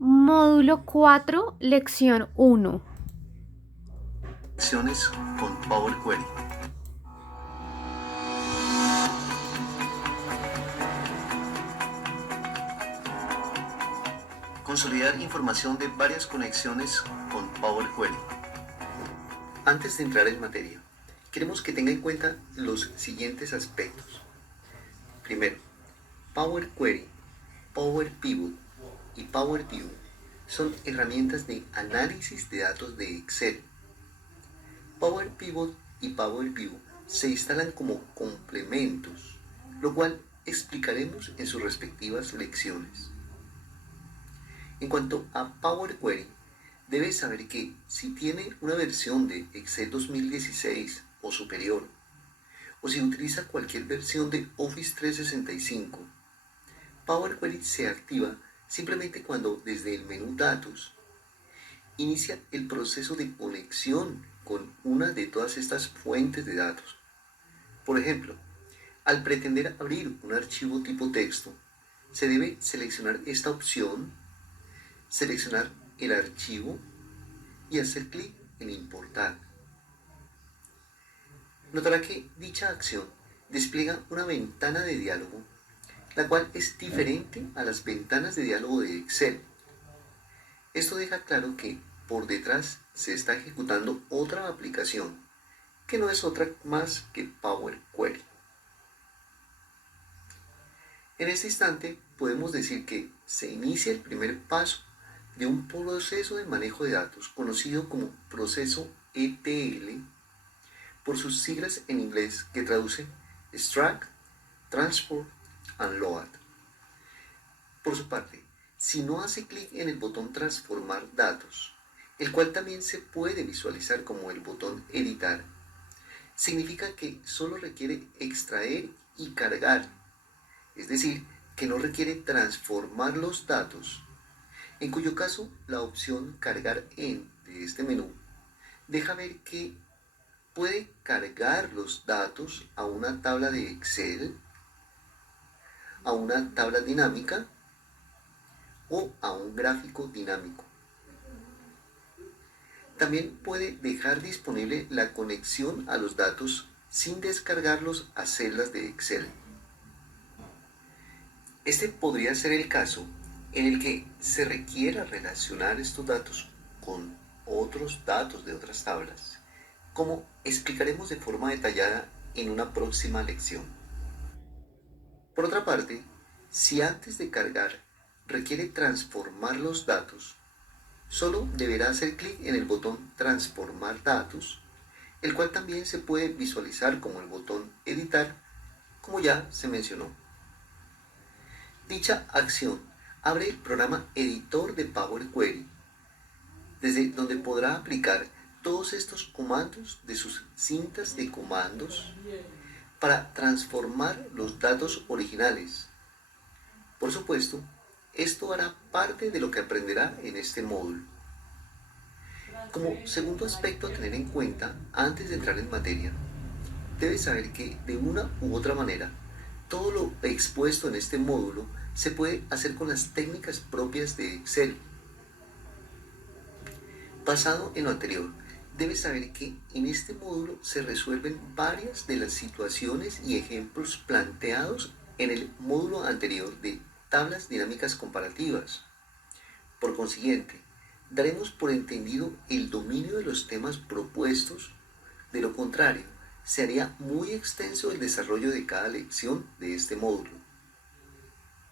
Módulo 4, lección 1. Acciones con Power Query. Consolidar información de varias conexiones con Power Query. Antes de entrar en materia, queremos que tenga en cuenta los siguientes aspectos. Primero, Power Query, Power Pivot y Power View son herramientas de análisis de datos de Excel. Power Pivot y Power View se instalan como complementos, lo cual explicaremos en sus respectivas lecciones. En cuanto a Power Query, debes saber que si tiene una versión de Excel 2016 o superior, o si utiliza cualquier versión de Office 365, Power Query se activa simplemente cuando desde el menú Datos inicia el proceso de conexión con una de todas estas fuentes de datos. Por ejemplo, al pretender abrir un archivo tipo texto, se debe seleccionar esta opción, seleccionar el archivo y hacer clic en Importar. Notará que dicha acción despliega una ventana de diálogo, la cual es diferente a las ventanas de diálogo de Excel. Esto deja claro que por detrás se está ejecutando otra aplicación, que no es otra más que Power Query. En este instante podemos decir que se inicia el primer paso de un proceso de manejo de datos conocido como proceso ETL, por sus siglas en inglés que traduce Extract, Transport and Load. Por su parte, si no hace clic en el botón Transformar datos, el cual también se puede visualizar como el botón Editar, significa que solo requiere extraer y cargar, es decir, que no requiere transformar los datos, en cuyo caso la opción Cargar en de este menú deja ver que puede cargar los datos a una tabla de Excel, a una tabla dinámica o a un gráfico dinámico. También puede dejar disponible la conexión a los datos sin descargarlos a celdas de Excel. Este podría ser el caso en el que se requiera relacionar estos datos con otros datos de otras tablas, como explicaremos de forma detallada en una próxima lección. Por otra parte, si antes de cargar requiere transformar los datos, solo deberá hacer clic en el botón Transformar datos, el cual también se puede visualizar como el botón Editar, como ya se mencionó. Dicha acción abre el programa editor de Power Query, desde donde podrá aplicar todos estos comandos de sus cintas de comandos para transformar los datos originales. Por supuesto, esto hará parte de lo que aprenderá en este módulo. Como segundo aspecto a tener en cuenta antes de entrar en materia, debes saber que de una u otra manera, todo lo expuesto en este módulo se puede hacer con las técnicas propias de Excel. Basado en lo anterior, debes saber que en este módulo se resuelven varias de las situaciones y ejemplos planteados en el módulo anterior de tablas dinámicas comparativas. Por consiguiente, daremos por entendido el dominio de los temas propuestos. De lo contrario, se haría muy extenso el desarrollo de cada lección de este módulo.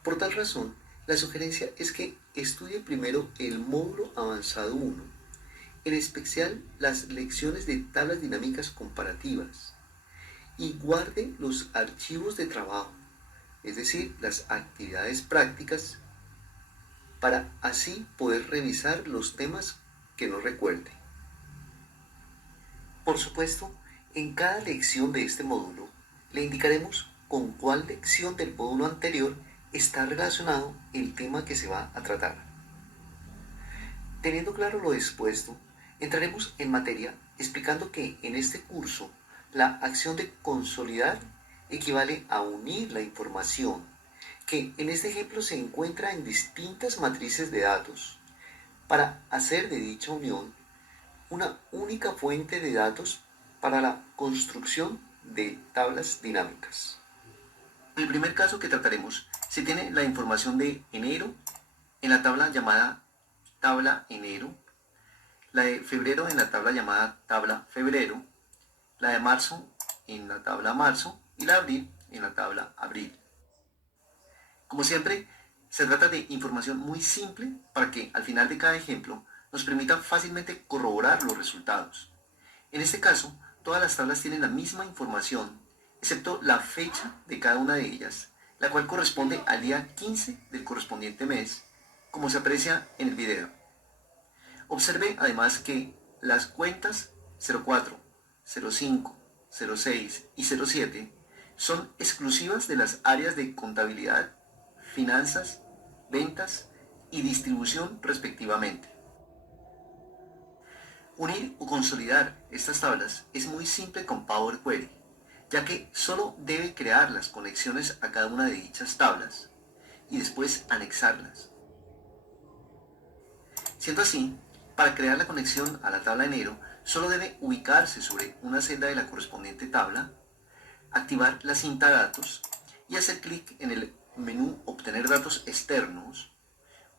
Por tal razón, la sugerencia es que estudie primero el módulo avanzado 1, en especial las lecciones de tablas dinámicas comparativas, y guarde los archivos de trabajo, es decir, las actividades prácticas, para así poder revisar los temas que no recuerde. Por supuesto, en cada lección de este módulo le indicaremos con cuál lección del módulo anterior está relacionado el tema que se va a tratar. Teniendo claro lo expuesto, entraremos en materia explicando que en este curso la acción de consolidar equivale a unir la información que en este ejemplo se encuentra en distintas matrices de datos para hacer de dicha unión una única fuente de datos para la construcción de tablas dinámicas. En el primer caso que trataremos, se tiene la información de enero en la tabla llamada tabla enero, la de febrero en la tabla llamada tabla febrero, la de marzo en la tabla marzo y la de abril en la tabla abril. Como siempre, se trata de información muy simple para que al final de cada ejemplo nos permita fácilmente corroborar los resultados. En este caso, todas las tablas tienen la misma información, excepto la fecha de cada una de ellas, la cual corresponde al día 15 del correspondiente mes, como se aprecia en el video. Observe además que las cuentas 04, 05, 06 y 07 son exclusivas de las áreas de contabilidad, finanzas, ventas y distribución respectivamente. Unir o consolidar estas tablas es muy simple con Power Query, ya que solo debe crear las conexiones a cada una de dichas tablas y después anexarlas. Siendo así, para crear la conexión a la tabla enero, solo debe ubicarse sobre una celda de la correspondiente tabla, activar la cinta datos y hacer clic en el menú obtener datos externos,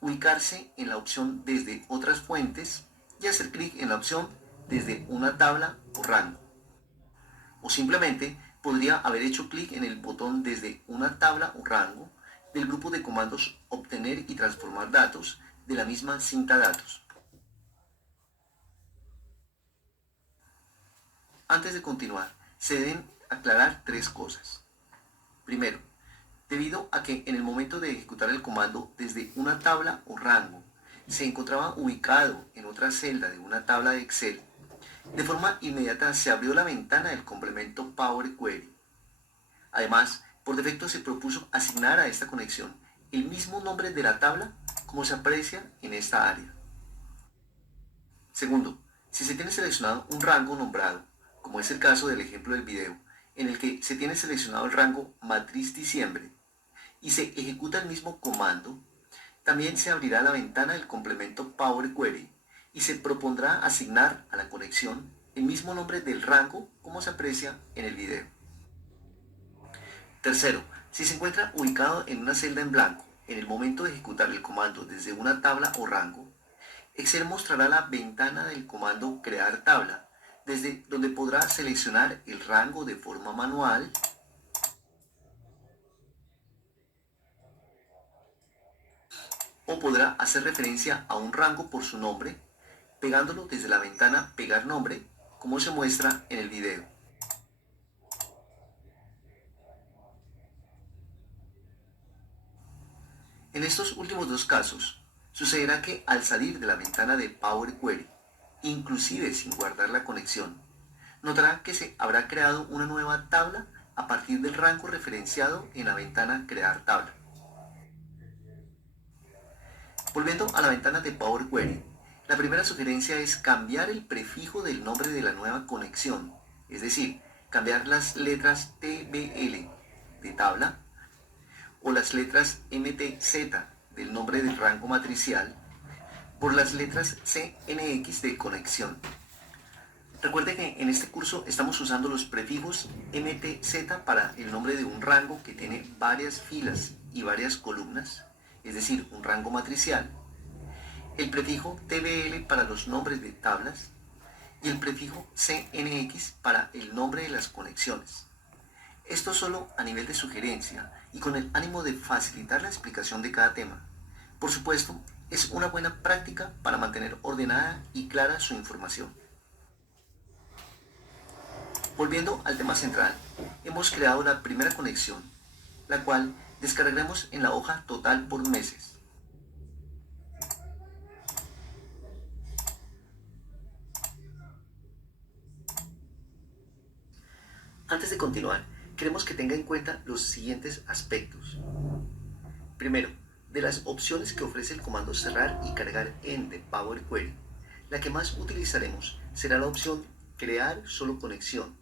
ubicarse en la opción desde otras fuentes y hacer clic en la opción desde una tabla o rango. O simplemente podría haber hecho clic en el botón desde una tabla o rango del grupo de comandos obtener y transformar datos de la misma cinta datos. Antes de continuar, se deben aclarar tres cosas. Primero, debido a que en el momento de ejecutar el comando desde una tabla o rango se encontraba ubicado en otra celda de una tabla de Excel, de forma inmediata se abrió la ventana del complemento Power Query. Además, por defecto se propuso asignar a esta conexión el mismo nombre de la tabla como se aprecia en esta área. Segundo, si se tiene seleccionado un rango nombrado, como es el caso del ejemplo del video, en el que se tiene seleccionado el rango matriz diciembre, y se ejecuta el mismo comando, también se abrirá la ventana del complemento Power Query y se propondrá asignar a la conexión el mismo nombre del rango como se aprecia en el video. Tercero, si se encuentra ubicado en una celda en blanco en el momento de ejecutar el comando desde una tabla o rango, Excel mostrará la ventana del comando crear tabla, desde donde podrá seleccionar el rango de forma manual o podrá hacer referencia a un rango por su nombre, pegándolo desde la ventana Pegar nombre, como se muestra en el video. En estos últimos dos casos, sucederá que al salir de la ventana de Power Query, inclusive sin guardar la conexión, notará que se habrá creado una nueva tabla a partir del rango referenciado en la ventana Crear tabla. Volviendo a la ventana de Power Query, la primera sugerencia es cambiar el prefijo del nombre de la nueva conexión, es decir, cambiar las letras TBL de tabla o las letras MTZ del nombre del rango matricial por las letras CNX de conexión. Recuerde que en este curso estamos usando los prefijos MTZ para el nombre de un rango que tiene varias filas y varias columnas, es decir, un rango matricial, el prefijo TBL para los nombres de tablas y el prefijo CNX para el nombre de las conexiones. Esto solo a nivel de sugerencia y con el ánimo de facilitar la explicación de cada tema. Por supuesto, es una buena práctica para mantener ordenada y clara su información. Volviendo al tema central, hemos creado la primera conexión, la cual descargaremos en la hoja total por meses. Antes de continuar, queremos que tenga en cuenta los siguientes aspectos. Primero, de las opciones que ofrece el comando cerrar y cargar en de Power Query, la que más utilizaremos será la opción crear solo conexión,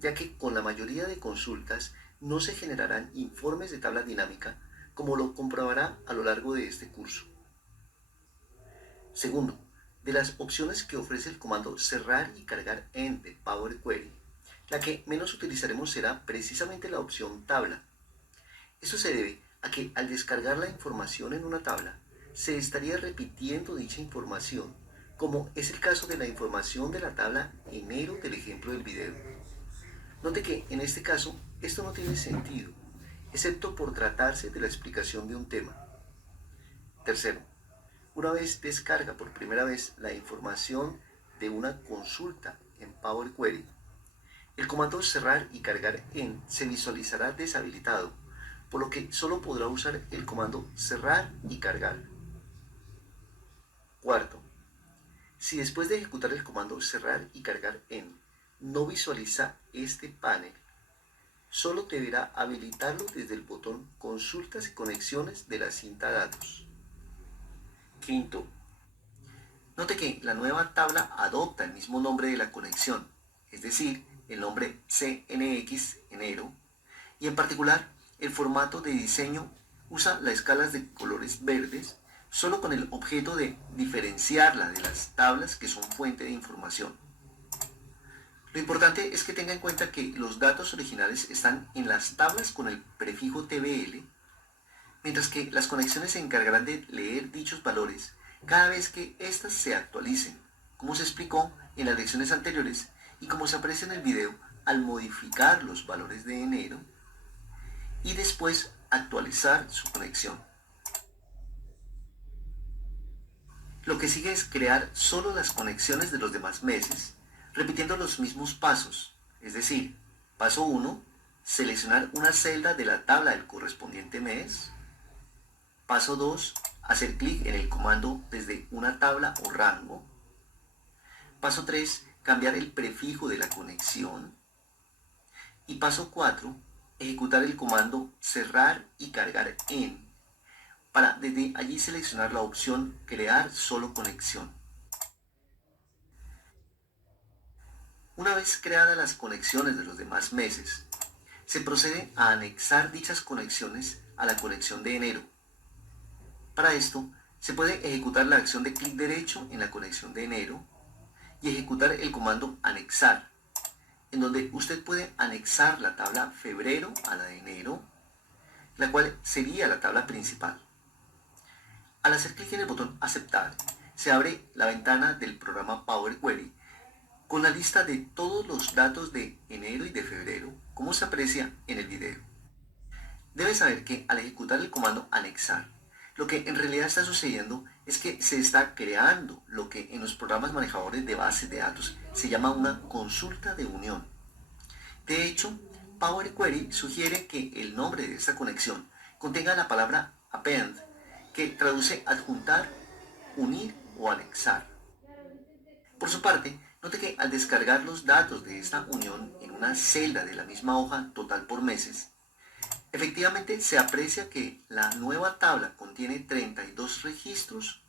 ya que con la mayoría de consultas no se generarán informes de tabla dinámica, como lo comprobará a lo largo de este curso. Segundo, de las opciones que ofrece el comando cerrar y cargar en de Power Query, la que menos utilizaremos será precisamente la opción tabla. Esto se debe a que al descargar la información en una tabla, se estaría repitiendo dicha información, como es el caso de la información de la tabla enero del ejemplo del video. Note que en este caso esto no tiene sentido, excepto por tratarse de la explicación de un tema. Tercero, una vez descarga por primera vez la información de una consulta en Power Query, el comando cerrar y cargar en se visualizará deshabilitado, por lo que solo podrá usar el comando cerrar y cargar. Cuarto, si después de ejecutar el comando cerrar y cargar en no visualiza este panel, solo deberá habilitarlo desde el botón consultas y conexiones de la cinta datos. Quinto, note que la nueva tabla adopta el mismo nombre de la conexión, es decir, el nombre CNX enero, y en particular el formato de diseño usa las escalas de colores verdes solo con el objeto de diferenciarla de las tablas que son fuente de información. Lo importante es que tenga en cuenta que los datos originales están en las tablas con el prefijo TBL, mientras que las conexiones se encargarán de leer dichos valores cada vez que éstas se actualicen, como se explicó en las lecciones anteriores y como se aprecia en el video al modificar los valores de enero y después actualizar su conexión. Lo que sigue es crear solo las conexiones de los demás meses, repitiendo los mismos pasos, es decir, paso 1, seleccionar una celda de la tabla del correspondiente mes. Paso 2, hacer clic en el comando desde una tabla o rango. Paso 3, cambiar el prefijo de la conexión. Y paso 4, ejecutar el comando cerrar y cargar en, para desde allí seleccionar la opción crear solo conexión. Una vez creadas las conexiones de los demás meses, se procede a anexar dichas conexiones a la conexión de enero. Para esto, se puede ejecutar la acción de clic derecho en la conexión de enero y ejecutar el comando anexar, en donde usted puede anexar la tabla febrero a la de enero, la cual sería la tabla principal. Al hacer clic en el botón aceptar, se abre la ventana del programa Power Query con la lista de todos los datos de enero y de febrero, como se aprecia en el video. Debe saber que al ejecutar el comando anexar, lo que en realidad está sucediendo es que se está creando lo que en los programas manejadores de bases de datos se llama una consulta de unión. De hecho, Power Query sugiere que el nombre de esta conexión contenga la palabra append, que traduce adjuntar, unir o anexar. Por su parte, note que al descargar los datos de esta unión en una celda de la misma hoja total por meses, efectivamente se aprecia que la nueva tabla contiene 32 registros,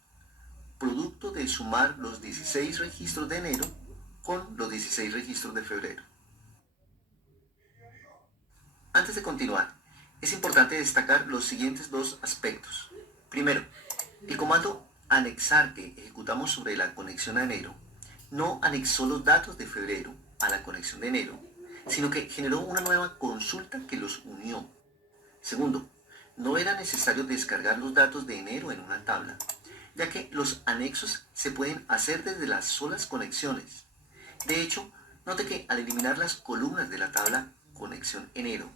producto de sumar los 16 registros de enero con los 16 registros de febrero. Antes de continuar, es importante destacar los siguientes dos aspectos. Primero, el comando anexar que ejecutamos sobre la conexión a enero no anexó los datos de febrero a la conexión de enero, sino que generó una nueva consulta que los unió. Segundo, no era necesario descargar los datos de enero en una tabla, ya que los anexos se pueden hacer desde las solas conexiones. De hecho, note que al eliminar las columnas de la tabla conexión enero,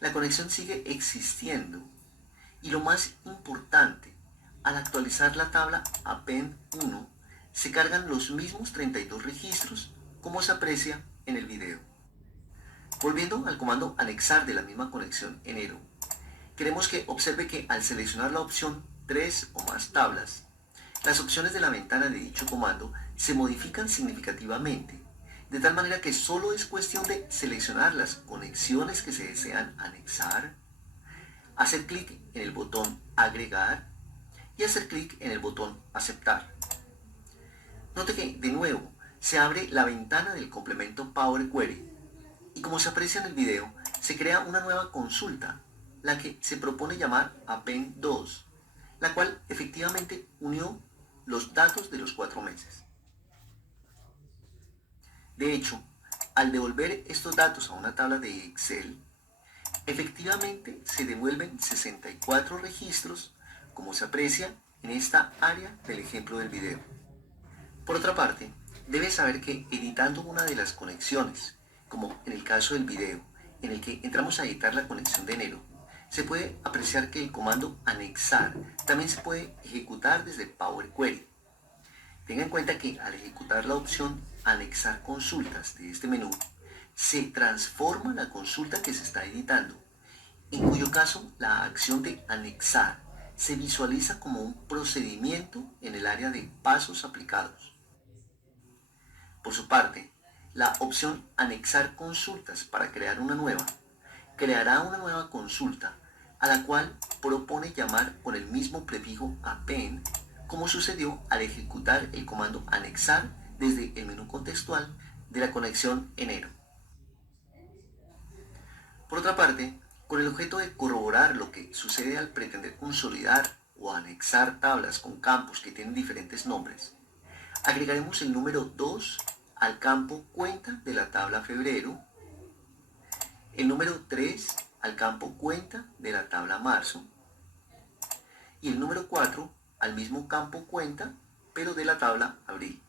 la conexión sigue existiendo. Y lo más importante, al actualizar la tabla append 1, se cargan los mismos 32 registros, como se aprecia en el video. Volviendo al comando anexar de la misma conexión enero, queremos que observe que al seleccionar la opción 3 o más tablas, las opciones de la ventana de dicho comando se modifican significativamente, de tal manera que solo es cuestión de seleccionar las conexiones que se desean anexar, hacer clic en el botón agregar y hacer clic en el botón aceptar. Note que, de nuevo, se abre la ventana del complemento Power Query y como se aprecia en el video, se crea una nueva consulta, la que se propone llamar Append2, la cual efectivamente unió los datos de los 4 meses. De hecho, al devolver estos datos a una tabla de Excel, efectivamente se devuelven 64 registros, como se aprecia en esta área del ejemplo del video. Por otra parte, debes saber que editando una de las conexiones, como en el caso del video, en el que entramos a editar la conexión de enero, se puede apreciar que el comando anexar también se puede ejecutar desde Power Query. Tenga en cuenta que al ejecutar la opción anexar consultas de este menú, se transforma la consulta que se está editando, en cuyo caso la acción de anexar se visualiza como un procedimiento en el área de pasos aplicados. Por su parte, la opción anexar consultas para crear una nueva creará una nueva consulta a la cual propone llamar con el mismo prefijo append, como sucedió al ejecutar el comando anexar desde el menú contextual de la conexión enero. Por otra parte, con el objeto de corroborar lo que sucede al pretender consolidar o anexar tablas con campos que tienen diferentes nombres, agregaremos el número 2 al campo cuenta de la tabla febrero, el número 3 al campo cuenta de la tabla marzo y el número 4 al mismo campo cuenta pero de la tabla abril.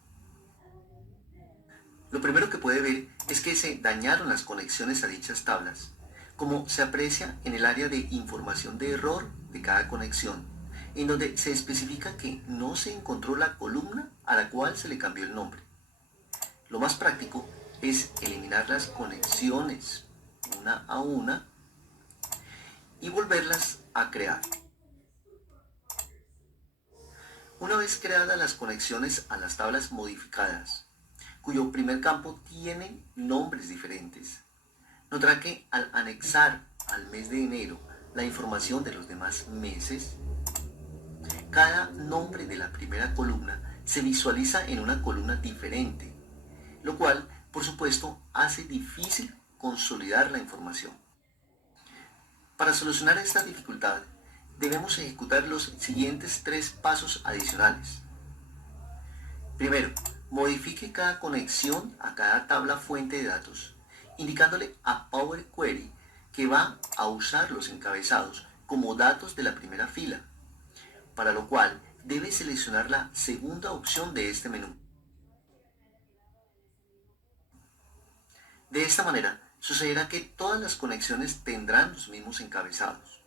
Lo primero que puede ver es que se dañaron las conexiones a dichas tablas, como se aprecia en el área de información de error de cada conexión, en donde se especifica que no se encontró la columna a la cual se le cambió el nombre. Lo más práctico es eliminar las conexiones una a una y volverlas a crear. Una vez creadas las conexiones a las tablas modificadas, cuyo primer campo tiene nombres diferentes, notará que al anexar al mes de enero la información de los demás meses, cada nombre de la primera columna se visualiza en una columna diferente, lo cual, por supuesto, hace difícil consolidar la información. Para solucionar esta dificultad, debemos ejecutar los siguientes 3 pasos adicionales. Primero, modifique cada conexión a cada tabla fuente de datos, indicándole a Power Query que va a usar los encabezados como datos de la primera fila, para lo cual debe seleccionar la segunda opción de este menú. De esta manera, sucederá que todas las conexiones tendrán los mismos encabezados.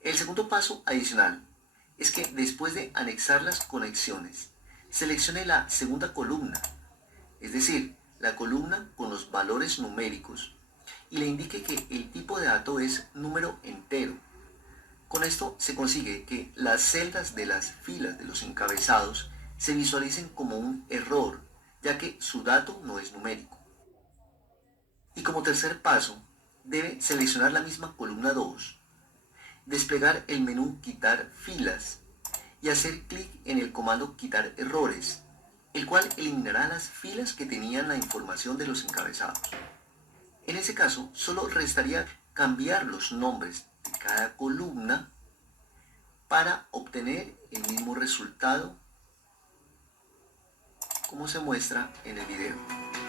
El segundo paso adicional es que después de anexar las conexiones, seleccione la segunda columna, es decir, la columna con los valores numéricos, y le indique que el tipo de dato es número entero. Con esto se consigue que las celdas de las filas de los encabezados se visualicen como un error, ya que su dato no es numérico. Y como tercer paso, debe seleccionar la misma columna 2, desplegar el menú quitar filas y hacer clic en el comando quitar errores, el cual eliminará las filas que tenían la información de los encabezados. En ese caso, solo restaría cambiar los nombres de cada columna para obtener el mismo resultado como se muestra en el video.